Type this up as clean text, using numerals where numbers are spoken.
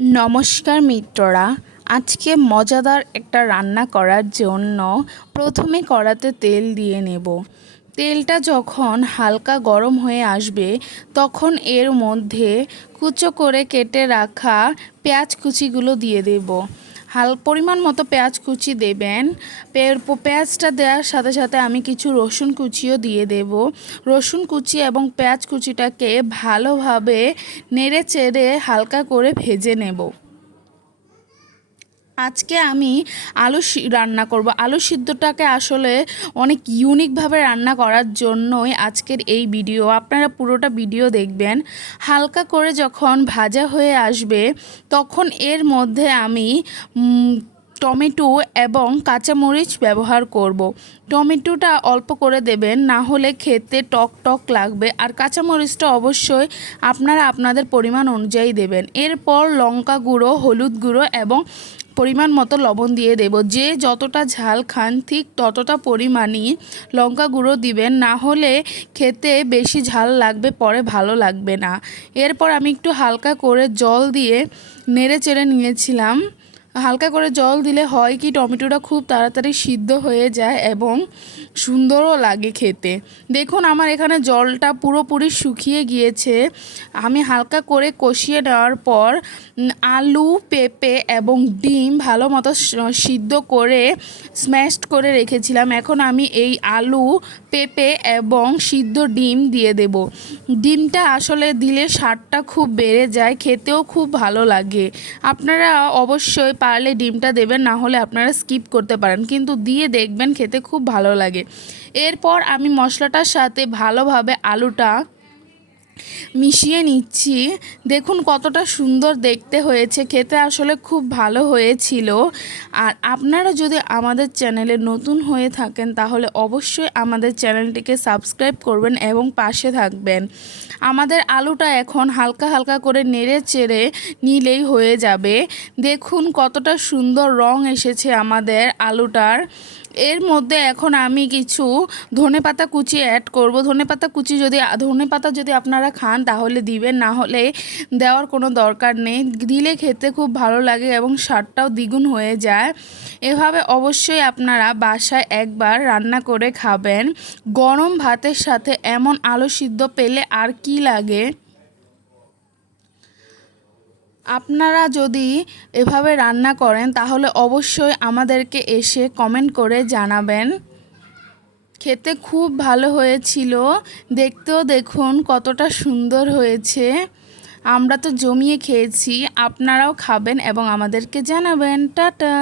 নমস্কার মিত্ররা, আজকে মজাদার একটা রান্না করার জন্য প্রথমে কড়াতে তেল দিয়ে নেব। তেলটা যখন হালকা গরম হয়ে আসবে তখন এর মধ্যে কুচো করে কেটে রাখা পেঁয়াজ কুচিগুলো দিয়ে দেব। পরিমাণ মতো পেঁয়াজ কুচি দেবেন। পেঁয়াজটা দেওয়ার সাথে সাথে আমি কিছু রসুন কুচিও দিয়ে দেব। রসুন কুচি এবং পেঁয়াজ কুচিটাকে ভালোভাবে নেড়ে চেড়ে হালকা করে ভেজে নেব। আজকে আমি আলু রান্না করব। আলু সিদ্ধটাকে আসলে অনেক ইউনিকভাবে রান্না করার জন্যই আজকের এই ভিডিও। আপনারা পুরোটা ভিডিও দেখবেন। হালকা করে যখন ভাজা হয়ে আসবে তখন এর মধ্যে আমি টমেটো এবং কাঁচামরিচ ব্যবহার করব। টমেটোটা অল্প করে দেবেন, না হলে খেতে টক টক লাগবে। আর কাঁচামরিচটা অবশ্যই আপনারা আপনাদের পরিমাণ অনুযায়ী দেবেন। এরপর লঙ্কা গুঁড়ো, হলুদ গুঁড়ো এবং পরিমাণ মতো লবণ দিয়ে দেব। যে যতটা ঝাল খান ঠিক ততটা পরিমাণই লঙ্কা গুঁড়ো দিবেন, না হলে খেতে বেশি ঝাল লাগবে, পরে ভালো লাগবে না। এরপর আমি একটু হালকা করে জল দিয়ে নেড়ে চেড়ে নিয়েছিলাম। হালকা করে জল দিলে হয় কি, টমেটোটা খুব তাড়াতাড়ি সিদ্ধ হয়ে যায় এবং সুন্দরও লাগে খেতে। দেখুন আমার এখানে জলটা পুরোপুরি শুকিয়ে গিয়েছে। আমি হালকা করে কষিয়ে নেওয়ার পর আলু, পেঁপে এবং ডিম ভালো মতো সিদ্ধ করে স্ম্যাশড করে রেখেছিলাম। এখন আমি এই আলু, পেঁপে এবং সিদ্ধ ডিম দিয়ে দেব। ডিমটা আসলে দিলে স্বাদটা খুব বেড়ে যায়, খেতেও খুব ভালো লাগে। আপনারা অবশ্যই পারলে ডিমটা দেবেন, না হলে আপনারা স্কিপ করতে পারেন, কিন্তু দিয়ে দেখবেন খেতে খুব ভালো লাগে। এরপর আমি মশলাটার সাথে ভালোভাবে আলুটা মিশিয়ে নিচ্ছি। দেখুন কতটা সুন্দর দেখতে হয়েছে, খেতে আসলে খুব ভালো হয়েছিল। আর আপনারা যদি আমাদের চ্যানেলে নতুন হয়ে থাকেন তাহলে অবশ্যই আমাদের চ্যানেলটিকে সাবস্ক্রাইব করবেন এবং পাশে থাকবেন। আমাদের আলুটা এখন হালকা হালকা করে নেড়ে চেড়ে নিলেই হয়ে যাবে। দেখুন কতটা সুন্দর রং এসেছে আমাদের আলুটার। এর মধ্যে এখন আমি কিছু ধনেপাতা কুচি অ্যাড করব। ধনেপাতা যদি আপনারা খান তাহলে দিবেন, না হলে দেওয়ার কোনো দরকার নেই। দিলে খেতে খুব ভালো লাগে এবং স্বাদটাও দ্বিগুণ হয়ে যায়। এভাবে অবশ্যই আপনারা বাসায় একবার রান্না করে খাবেন। গরম ভাতের সাথে এমন আলু সিদ্ধ পেলে আর কি লাগে। আপনারা যদি এভাবে রান্না করেন তাহলে অবশ্যই আমাদেরকে এসে কমেন্ট করে জানাবেন। খেতে খুব ভালো হয়েছিল, দেখতেও দেখুন কতটা সুন্দর হয়েছে। আমরা তো জমিয়ে খেয়েছি, আপনারাও খাবেন এবং আমাদেরকে জানাবেন। টাটা।